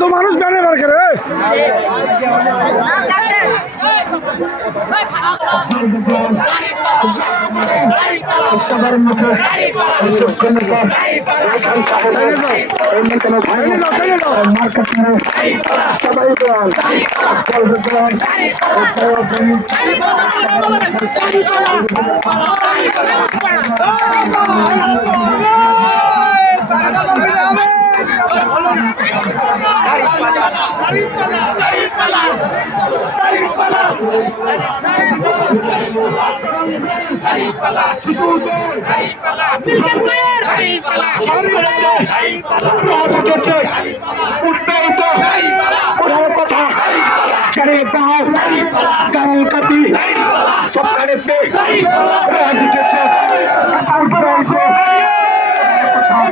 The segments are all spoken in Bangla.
তো মানুষ বেড়ে বার করে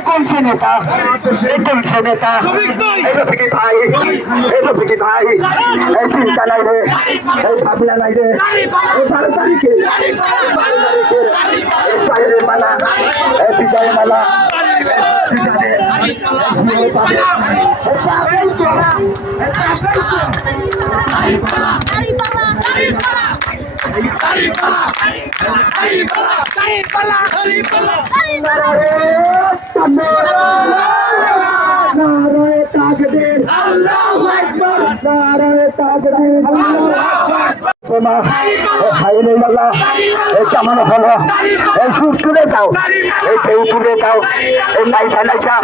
कौन से नेता भाई चिंता नहीं रे भावना नहीं रे 12 तारीखे माला विजय माला কেমন হলো সুর তুলে দাও কেউ তুলে দাও নাইসা নাইসা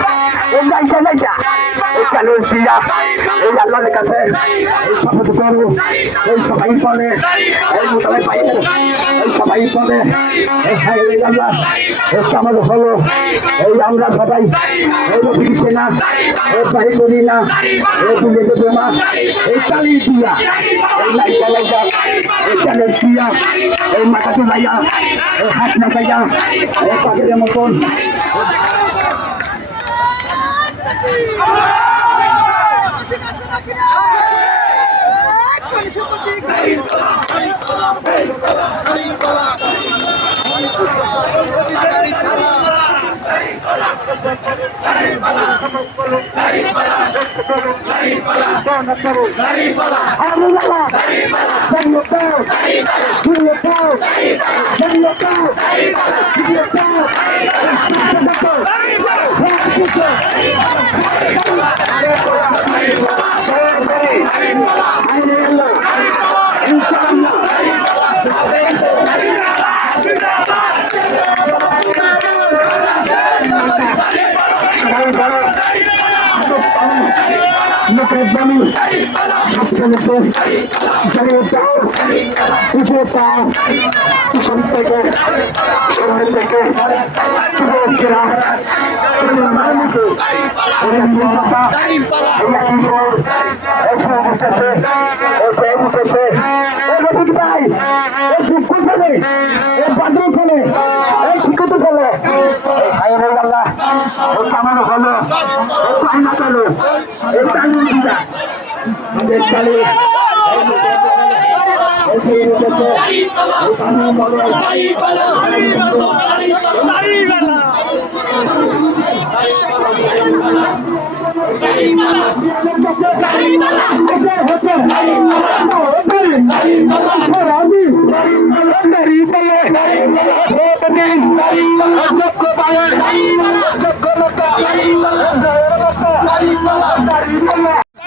নাইসা নাইসা কেন দিয়া এই আল্লাহর কাছে এই শপথ করো এই সবাই বলে এই মোতালে পাই এই সবাই বলে আল্লাহ কেমন হলো এই আমরা সবাই এই রফিক সেনা এই পাই করি না এই তুলে দেবো মা এই চালি দিয়া এই নাইসা নাইসা এই কেন দিয়া এই মাথাতে লাইয়া এই হাত না পাইয়া এই পাগের মতন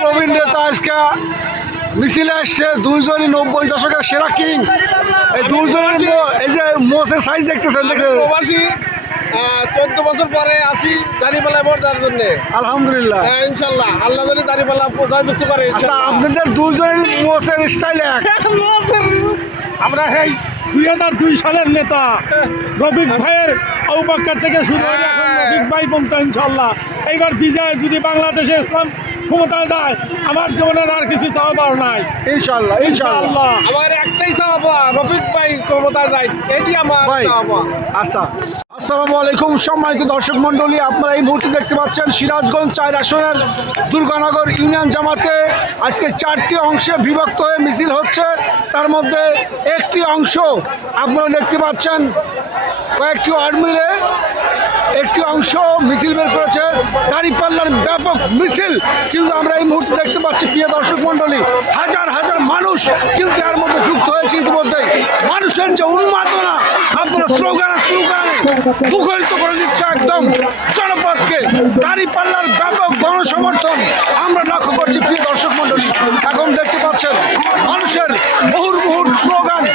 প্রবীণ নেতা আজকে মিছিলে আসছে দুইজনই 90 দশকের সেরা কিং। এই দুইজনের এই যে মোষের সাইজ দেখতেছেন, দেখেন প্রবাসী 14 বছর পরে আসি দাঁড়িপাল্লায় ভোট দেওয়ার জন্য। আলহামদুলিল্লাহ। ইনশাল্লাহ আল্লাহ যদি দাঁড়িপাল্লা জয়যুক্ত করে। আচ্ছা, আপনাদের দুইজনের মোষের স্টাইল এক। আমরা এই 2002 সালের নেতা রফিক ভাইয়ের আবুবকর থেকে শুরু করে এখন রফিক ভাই পর্যন্ত ইনশাল্লাহ এইবার বিজয় যদি বাংলাদেশে ইসলাম ক্ষমতায় দেয়, আমার জীবনের আর কিছু চাওয়া পাওয়ার নাই। ইনশাআল্লাহ ইনশাআল্লাহ। আমার একটাই চাওয়া, রফিক ভাই ক্ষমতায় যায়, এটি আমার চাওয়া। আচ্ছা, আসসালামু আলাইকুম সম্মানিত দর্শক মণ্ডলী, আপনারা এই মুহূর্তে দেখতে পাচ্ছেন সিরাজগঞ্জ 4 আসনের দুর্গানগর ইউনিয়ন জামাতে আজকে 4টি অংশে বিভক্ত হয়ে মিছিল হচ্ছে। তার মধ্যে একটি অংশ আপনারা দেখতে পাচ্ছেন কয়েকটি ওয়ার্ড মিলে একটি অংশ মিছিল বের করেছে, দাঁড়িপাল্লার ব্যাপক মিছিল। কিন্তু আমরা এই মুহূর্তে দেখতে পাচ্ছি প্রিয় দর্শক মণ্ডলী, হাজার হাজার মানুষ কিন্তু এর মধ্যে যুক্ত হয়েছে। ইতিমধ্যে মানুষের যে উন্মাদনা আপনারা স্লোগানে মুখরিত করে দিচ্ছে একদম জনপদকে। দাঁড়িপাল্লার ব্যাপক গণসমর্থন আমরা লক্ষ্য করছি প্রিয় দর্শক মণ্ডলী। এখন দেখতে পাচ্ছেন মানুষের মুহুর্মুহুর স্লোগানে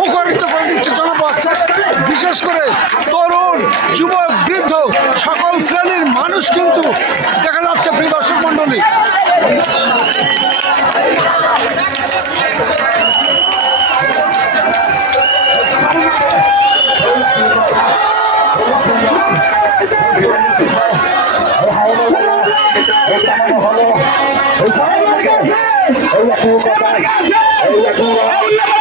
মুখরিত করে দিচ্ছে জনপদ। বিশেষ করে তরুণ, যুবক, বৃদ্ধ সকল শ্রেণীর মানুষ কিন্তু দেখা যাচ্ছে প্রিয় দর্শক মণ্ডলী। এই